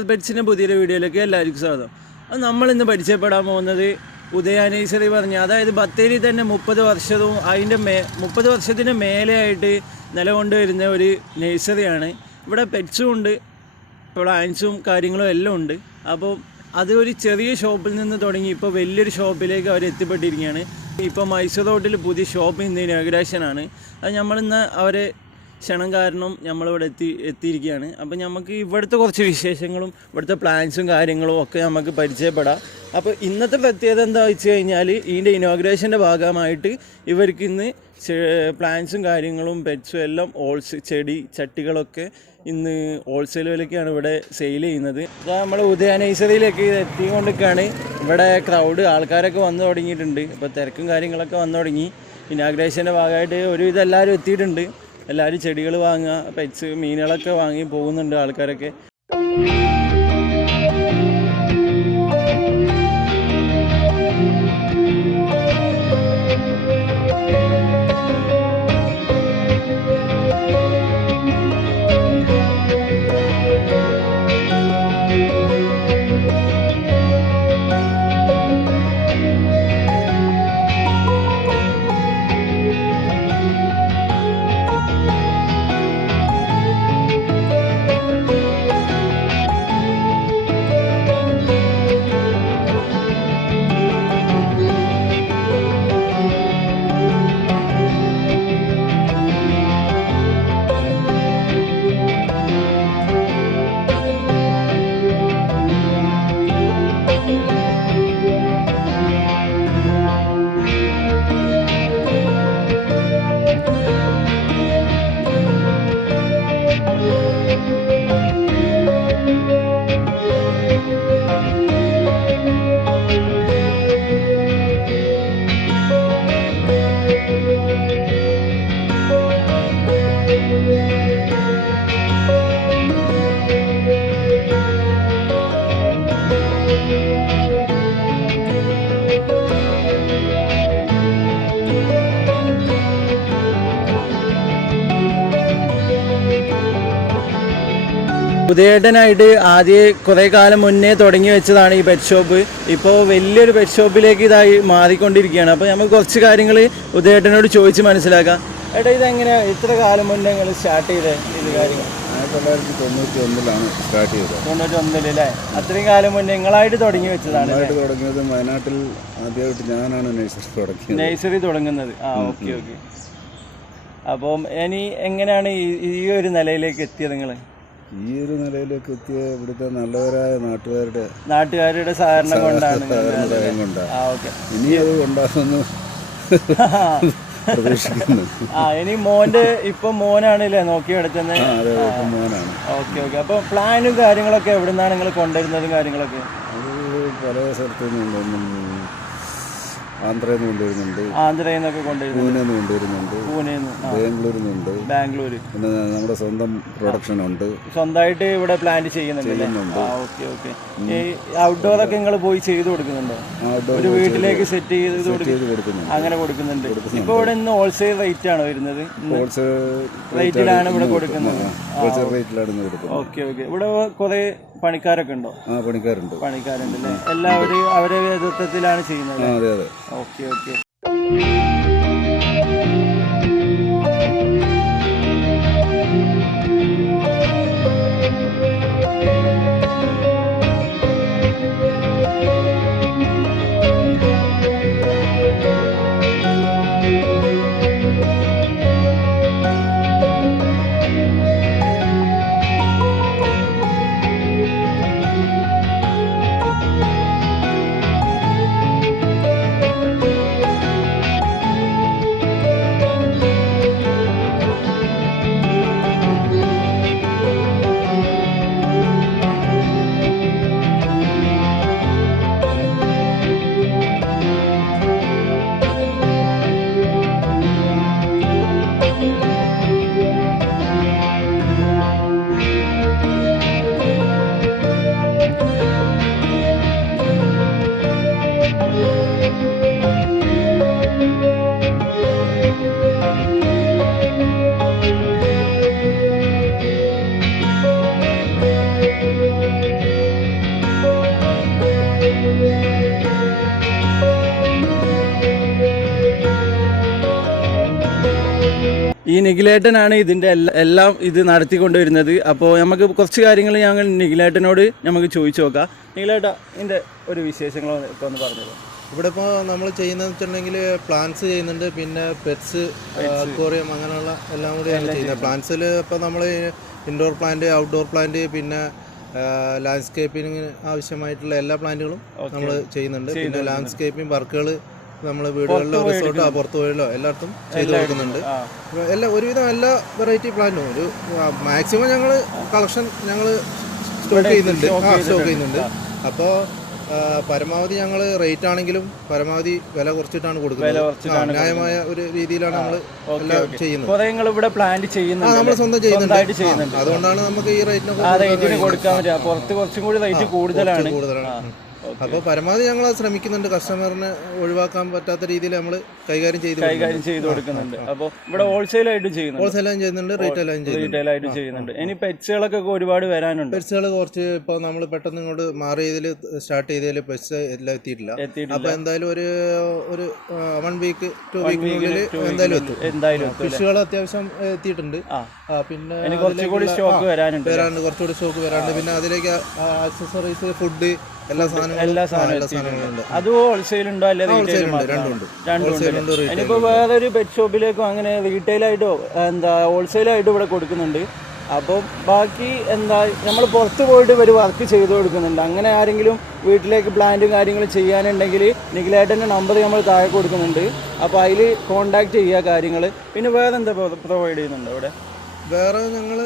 R ബെറ്റ്സിന്റെ പുതിയൊരു വീഡിയോയിലേക്ക് എല്ലാവർക്കും സ്വാഗതം. അത് നമ്മൾ ഇന്ന് പരിചയപ്പെടാൻ പോകുന്നത് ഉദയ നഴ്സറി പറഞ്ഞ. അതായത് ബത്തേരി തന്നെ മുപ്പത് വർഷവും അതിന്റെ മേ മുപ്പത് വർഷത്തിന് മേലെയായിട്ട് നിലകൊണ്ടുവരുന്ന ഒരു നേഴ്സറിയാണ് ഇവിടെ പെറ്റ്സും ഉണ്ട് പ്ലാന്റ്സും കാര്യങ്ങളും എല്ലാം ഉണ്ട്. അപ്പോൾ അത് ഒരു ചെറിയ ഷോപ്പിൽ നിന്ന് തുടങ്ങി ഇപ്പോൾ വലിയൊരു ഷോപ്പിലേക്ക് അവർ എത്തിപ്പെട്ടിരിക്കുകയാണ്. ഇപ്പോൾ മൈസൂർ റോഡിൽ പുതിയ ഷോപ്പ് ഇന്ന് ഇനാഗ്രേഷനാണ് അത് നമ്മളിന്ന് അവരെ ക്ഷണം കാരണം നമ്മളിവിടെ എത്തി എത്തിയിരിക്കുകയാണ്. അപ്പോൾ നമുക്ക് ഇവിടുത്തെ കുറച്ച് വിശേഷങ്ങളും ഇവിടുത്തെ പ്ലാൻസും കാര്യങ്ങളും ഒക്കെ നമുക്ക് പരിചയപ്പെടാം. അപ്പോൾ ഇന്നത്തെ പ്രത്യേകത എന്താ വെച്ച് കഴിഞ്ഞാൽ ഇതിന്റെ ഇനോഗ്രേഷന്റെ ഭാഗമായിട്ട് ഇവർക്ക് ഇന്ന് പ്ലാൻസും കാര്യങ്ങളും പെറ്റ്സും എല്ലാം ഹോൾസ് ചെടി ചട്ടികളൊക്കെ ഇന്ന് ഹോൾസെയിൽ വിലയ്ക്കാണ് ഇവിടെ സെയിൽ ചെയ്യുന്നത്. അപ്പോൾ നമ്മൾ ഉദയ എത്തി എത്തിക്കൊണ്ടിരിക്കുകയാണ്. ഇവിടെ ക്രൗഡ് ആൾക്കാരൊക്കെ വന്നു തുടങ്ങിയിട്ടുണ്ട്. അപ്പോൾ തിരക്കും കാര്യങ്ങളൊക്കെ വന്നു തുടങ്ങി. ഇനാഗ്രേഷന്റെ ഭാഗമായിട്ട് ഒരുവിധം എല്ലാവരും എത്തിയിട്ടുണ്ട്. എല്ലാവരും ചെടികൾ വാങ്ങുക പെറ്റ്സ് മീനുകളൊക്കെ വാങ്ങി പോകുന്നുണ്ട് ആൾക്കാരൊക്കെ. ഉദയേട്ടനായിട്ട് ആദ്യം കുറേ കാലം മുന്നേ തുടങ്ങി വെച്ചതാണ് ഈ പെറ്റ് ഷോപ്പ് ഇപ്പോൾ വലിയൊരു പെറ്റ് ഷോപ്പിലേക്ക് ഇതായി മാറിക്കൊണ്ടിരിക്കുകയാണ്. അപ്പോൾ നമുക്ക് കുറച്ച് കാര്യങ്ങൾ ഉദയേട്ടനോട് ചോദിച്ച് മനസ്സിലാക്കാം. ഏട്ടാ ഇതെങ്ങനെയാണ് ഇത്ര കാലം മുന്നേ നിങ്ങൾ സ്റ്റാർട്ട് ചെയ്തത് ഇത് കാര്യങ്ങൾ? ആയിരത്തി തൊള്ളായിരത്തി തൊണ്ണൂറ്റി ഒന്നിലാണ് സ്റ്റാർട്ട് ചെയ്തത്. തൊണ്ണൂറ്റി ഒന്നിൽ അല്ലേ അത്രയും കാലം മുന്നേ നിങ്ങളായിട്ട് തുടങ്ങി വെച്ചതാണ് ആയിട്ട് തുടങ്ങിയത് വയനാട്ടിൽ ആദ്യമായിട്ട് ഞാനാണ് നഴ്സറി തുടങ്ങിയത്. നഴ്സറി തുടങ്ങുന്നത്. ആ ഓക്കെ ഓക്കെ അപ്പം ഇനി എങ്ങനെയാണ് ഈ- ഈ ഒരു നിലയിലേക്ക് എത്തിയത് നിങ്ങൾ ഈ ഒരു നിലയിലേക്ക് എത്തിയ ഇവിടുത്തെ നല്ലവരായ നാട്ടുകാരുടെ നാട്ടുകാരുടെ സഹകരണം കൊണ്ടാണ് സഹായം കൊണ്ടാണ്. ഇനി അത് പ്രതീക്ഷിക്കുന്നു. ആ ഇനി മോന്റെ ഇപ്പൊ മോനാണല്ലേ നോക്കി എടുത്തുന്നത് അതെ മോനാണ്. Okay okay. അപ്പൊ പ്ലാനും കാര്യങ്ങളൊക്കെ എവിടെ നിന്നാണ് നിങ്ങൾ കൊണ്ടുവരുന്നതും കാര്യങ്ങളൊക്കെ? പല സ്ഥലത്തു നിന്നും ആന്ധ്രയിൽ നിന്ന് കൊണ്ടുവരുന്നുണ്ട്. ആന്ധ്രയിൽ നിന്നൊക്കെ കൊണ്ടുവരുന്നത് പൂനെ നിന്ന് കൊണ്ടുവരുന്നുണ്ട്. പൂനെ ബാംഗ്ലൂരിൽ നിന്നുണ്ട്. ബാംഗ്ലൂർ പിന്നെ നമ്മുടെ സ്വന്തം പ്രൊഡക്ഷൻ ഉണ്ട്. സ്വന്തമായിട്ട് ഇവിടെ പ്ലാൻ ചെയ്യുന്നുണ്ട് ഓക്കെ ഓക്കെ ഈ ഔട്ട്ഡോർ ഒക്കെ നിങ്ങൾ പോയി ചെയ്ത് കൊടുക്കുന്നുണ്ടോ? ഒരു വീട്ടിലേക്ക് സെറ്റ് ചെയ്ത് കൊടുക്കും. ചെയ്ത് കൊടുക്കുന്നുണ്ട്. അങ്ങനെ കൊടുക്കുന്നുണ്ട്. ഇപ്പൊ ഇവിടെ ഇന്ന് ഹോൾസെയിൽ റേറ്റ് ആണ് വരുന്നത്? ഹോൾസെയിൽ റേറ്റിലാണ് ഇവിടെ കൊടുക്കുന്നത്. ഹോൾസെയിൽ റേറ്റിലാണ് കൊടുക്കുന്നത്. ഓക്കെ ഓക്കെ ഇവിടെ കുറെ പണിക്കാരൊക്കെ ഉണ്ടോ? ആ പണിക്കാരുണ്ട്. പണിക്കാരുണ്ട് അല്ലേ? എല്ലാവരും അവരെ നേതൃത്വത്തിലാണ് ചെയ്യുന്നത് അതെ അതെ. Okay okay. ഈ നിഖിലേട്ടനാണ് ഇതിന്റെ എല്ലാ എല്ലാം ഇത് നടത്തിക്കൊണ്ടുവരുന്നത്. അപ്പോൾ നമുക്ക് കുറച്ച് കാര്യങ്ങൾ ഞങ്ങൾ നിഖിലേട്ടനോട് നമുക്ക് ചോദിച്ചു നോക്കാം. നിഖിലേട്ട ഇതിന്റെ ഒരു വിശേഷങ്ങളോ ഇപ്പോൾ ഒന്ന് പറഞ്ഞത് ഇവിടെ ഇപ്പോൾ നമ്മൾ ചെയ്യുന്നത് വെച്ചിട്ടുണ്ടെങ്കിൽ പ്ലാന്റ്സ് ചെയ്യുന്നുണ്ട്. പിന്നെ പെറ്റ്സ് അക്വോറിയം അങ്ങനെയുള്ള എല്ലാം കൂടിയാണ് ചെയ്യുന്നത്. പ്ലാന്റ്സിൽ ഇപ്പോൾ നമ്മൾ ഇൻഡോർ പ്ലാന്റ് ഔട്ട്ഡോർ പ്ലാന്റ് പിന്നെ ലാൻഡ്സ്കേപ്പിംഗ് ആവശ്യമായിട്ടുള്ള എല്ലാ പ്ലാന്റുകളും നമ്മൾ ചെയ്യുന്നുണ്ട്. പിന്നെ ലാൻഡ്സ്കേപ്പിംഗ് വർക്കുകൾ നമ്മൾ വീടുകളിലോ റിസോർട്ടോ പുറത്തു പോയാലോ എല്ലായിടത്തും ചെയ്തു കൊടുക്കുന്നുണ്ട്. എല്ലാ ഒരുവിധം എല്ലാ വെറൈറ്റി പ്ലാന്റും ഒരു മാക്സിമം ഞങ്ങൾ കളക്ഷൻ ഞങ്ങൾ സ്റ്റോക്ക് ചെയ്യുന്നുണ്ട്. ആ സ്റ്റോക്ക് ചെയ്യുന്നുണ്ട്. അപ്പോൾ പരമാവധി ഞങ്ങൾ റേറ്റ് ആണെങ്കിലും പരമാവധി വില കുറച്ചിട്ടാണ് കൊടുക്കുന്നത്. ന്യായമായ ഒരു രീതിയിലാണ് നമ്മൾ എല്ലാം ചെയ്യുന്നത്. ഇവിടെ പ്ലാന്റ് നമ്മൾ സ്വന്തം ചെയ്യുന്നുണ്ട്. അതുകൊണ്ടാണ് നമുക്ക് ഈ റേറ്റിനെ റേറ്റിന് കൊടുക്കാൻ പറ്റുക. പുറത്ത് കുറച്ചും കൂടി റേറ്റ് കൂടുതലാണ്. കൂടുതലാണ്. അപ്പോൾ പരമാവധി ഞങ്ങൾ ശ്രമിക്കുന്നുണ്ട്. കസ്റ്റമറിന് ഒഴിവാക്കാൻ പറ്റാത്ത രീതിയിൽ നമ്മൾ കൈകാര്യം ചെയ്ത് കൈകാര്യം ചെയ്ത് കൊടുക്കുന്നുണ്ട്. അപ്പോൾ ഇവിടെ ഹോൾസെയിൽ ആയിട്ട് ചെയ്യുന്നുണ്ട് ഹോൾസെയിലും ചെയ്യുന്നുണ്ട് ചെയ്യുന്നുണ്ട്. റീറ്റെയിൽ ആയിട്ട് ചെയ്യുന്നുണ്ട്. ഇനി പെറ്റ്സുകളൊക്കെ ഒരുപാട് വരാനുണ്ട്. പെറ്റ്സുകൾ കുറച്ച് ഇപ്പോൾ നമ്മൾ പെട്ടെന്ന് ഇങ്ങോട്ട് മാറിയതിൽ സ്റ്റാർട്ട് ചെയ്തതിൽ പെറ്റ്സ് എല്ലാം എത്തിയിട്ടില്ല. അപ്പോൾ എന്തായാലും ഒരു ഒരു വൺ വീക്ക് ടു വീക്കിനുള്ളിൽ എന്തായാലും എത്തും. എന്തായാലും? ഫിഷുകൾ അത്യാവശ്യം എത്തിയിട്ടുണ്ട്. പിന്നെ കുറച്ചുകൂടി സ്റ്റോക്ക് വരാനുണ്ട് വരാനുണ്ട്. കുറച്ചുകൂടി സ്റ്റോക്ക് വരാനുണ്ട്. പിന്നെ അതിലേക്ക് ആക്സസറീസ് ഫുഡ് എല്ലാ സാധനങ്ങളും എല്ലാ എത്തിയിട്ടുണ്ട്. സാധനങ്ങളുണ്ട് അത് ഹോൾസെയിൽ ഉണ്ടോ അല്ലെ റീറ്റെയിൽ ഉണ്ട്, രണ്ടുമുണ്ട്. രണ്ടും Wholesale ഉണ്ട്, retail ഇനിയിപ്പോ വേറൊരു പെറ്റ് ഷോപ്പിലേക്കോ അങ്ങനെ റീറ്റെയിൽ ആയിട്ടോ എന്താ ഹോൾസെയിൽ ആയിട്ടോ ഇവിടെ കൊടുക്കുന്നുണ്ട്. അപ്പോൾ ബാക്കി എന്താ നമ്മൾ പുറത്ത് പോയിട്ട് ഇവർ വർക്ക് ചെയ്തു കൊടുക്കുന്നുണ്ട്. അങ്ങനെ ആരെങ്കിലും വീട്ടിലേക്ക് പ്ലാന്റും കാര്യങ്ങളും ചെയ്യാനുണ്ടെങ്കിൽ നിഖിലേട്ടന്റെ നമ്പർ നമ്മൾ താഴെ കൊടുക്കുന്നുണ്ട്. അപ്പോൾ അതിൽ കോണ്ടാക്ട് ചെയ്യുക കാര്യങ്ങൾ പിന്നെ വേറെ എന്താ പ്രൊവൈഡ് ചെയ്യുന്നുണ്ട് ഇവിടെ? വേറെ ഞങ്ങൾ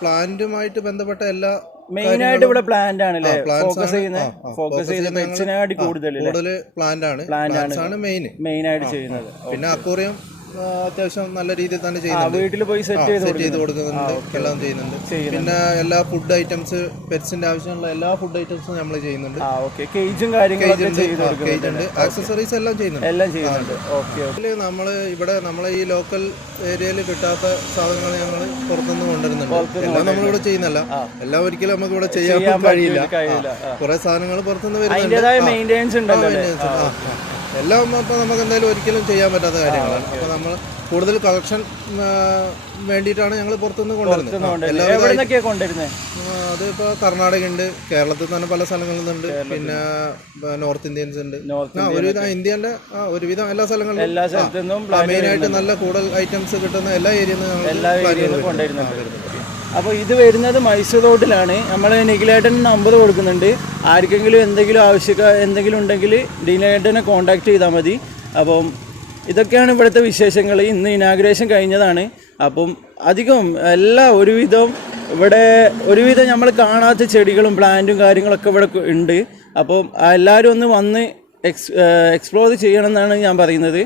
പ്ലാന്റുമായിട്ട് ബന്ധപ്പെട്ട എല്ലാ മെയിൻ ആയിട്ട് ഇവിടെ പ്ലാന്റ് ആണ്. ഫോക്കസ് ചെയ്യുന്നത് ഫോക്കസ് ചെയ്യുന്നത് കൂടുതൽ കൂടുതൽ പ്ലാന്റ് ആണ്. പ്ലാന്റ് ആണ് മെയിൻ മെയിൻ ആയിട്ട് ചെയ്യുന്നത്. പിന്നെ അക്വോറിയം അത്യാവശ്യം നല്ല രീതിയിൽ തന്നെ ചെയ്യുന്നുണ്ട്. വീട്ടിൽ പോയി സെറ്റ് ചെയ്ത് കൊടുക്കുന്നുണ്ട്. എല്ലാം ചെയ്യുന്നുണ്ട്. പിന്നെ എല്ലാ ഫുഡ് ഐറ്റംസ് പെറ്റ്സിന്റെ ആവശ്യമുള്ള എല്ലാ ഫുഡ് ഐറ്റംസും നമ്മൾ ചെയ്യുന്നുണ്ട്. കേജും കാര്യങ്ങളും ആക്സസറീസ് എല്ലാം ചെയ്യുന്നുണ്ട്. എല്ലാം ചെയ്യുന്നുണ്ട്. നമ്മൾ ഇവിടെ നമ്മളെ ഈ ലോക്കൽ ഏരിയയിൽ കിട്ടാത്ത സാധനങ്ങൾ ഞങ്ങൾ പുറത്തുനിന്ന് കൊണ്ടുവരുന്നുണ്ട്. എല്ലാം നമ്മളിവിടെ ചെയ്യുന്നല്ല എല്ലാം ഒരിക്കലും നമുക്ക് ഇവിടെ ചെയ്യാൻ കഴിയില്ല. കുറെ സാധനങ്ങൾ പുറത്തുനിന്ന് വരുന്നുണ്ട്. എല്ലാം അപ്പോൾ നമുക്ക് എന്തായാലും ഒരിക്കലും ചെയ്യാൻ പറ്റാത്ത കാര്യങ്ങളാണ്. അപ്പോൾ നമ്മൾ കൂടുതൽ കളക്ഷൻ വേണ്ടിയിട്ടാണ് ഞങ്ങൾ പുറത്തുനിന്ന് കൊണ്ടുവരുന്നത്. കൊണ്ടുവരുന്നത്. ആ, അതിപ്പോ കർണാടക ഉണ്ട് കേരളത്തിൽ തന്നെ പല സ്ഥലങ്ങളിൽ നിന്നുണ്ട് പിന്നെ നോർത്ത് ഇന്ത്യൻസ് ഉണ്ട്. ആ ഒരുവിധം ഇന്ത്യന്റെ ആ ഒരുവിധം എല്ലാ സ്ഥലങ്ങളിലും. എല്ലാ സ്ഥലത്തു നിന്നും മെയിൻ ആയിട്ട് നല്ല കൂടുതൽ ഐറ്റംസ് കിട്ടുന്ന എല്ലാ ഏരിയയിൽ നിന്നും കൊണ്ടുവരുന്നുണ്ട്. അപ്പോൾ ഇത് വരുന്നത് മൈസൂർ റോഡിലാണ്. നമ്മൾ നിഖിലേട്ടൻ നമ്പർ കൊടുക്കുന്നുണ്ട്. ആർക്കെങ്കിലും എന്തെങ്കിലും ആവശ്യക്ക എന്തെങ്കിലും ഉണ്ടെങ്കിൽ നിഖിലേട്ടനെ കോൺടാക്ട് ചെയ്താൽ മതി. അപ്പം ഇതൊക്കെയാണ് ഇവിടുത്തെ വിശേഷങ്ങൾ. ഇന്ന് ഇനാഗ്രേഷൻ കഴിഞ്ഞതാണ്. അപ്പം അധികം എല്ലാ ഒരുവിധം ഇവിടെ ഒരുവിധം നമ്മൾ കാണാത്ത ചെടികളും പ്ലാന്റും കാര്യങ്ങളൊക്കെ ഇവിടെ ഉണ്ട്. അപ്പം എല്ലാവരും ഒന്ന് വന്ന് എക്സ് എക്സ്പ്ലോർ ചെയ്യണം എന്നാണ് ഞാൻ പറയുന്നത്.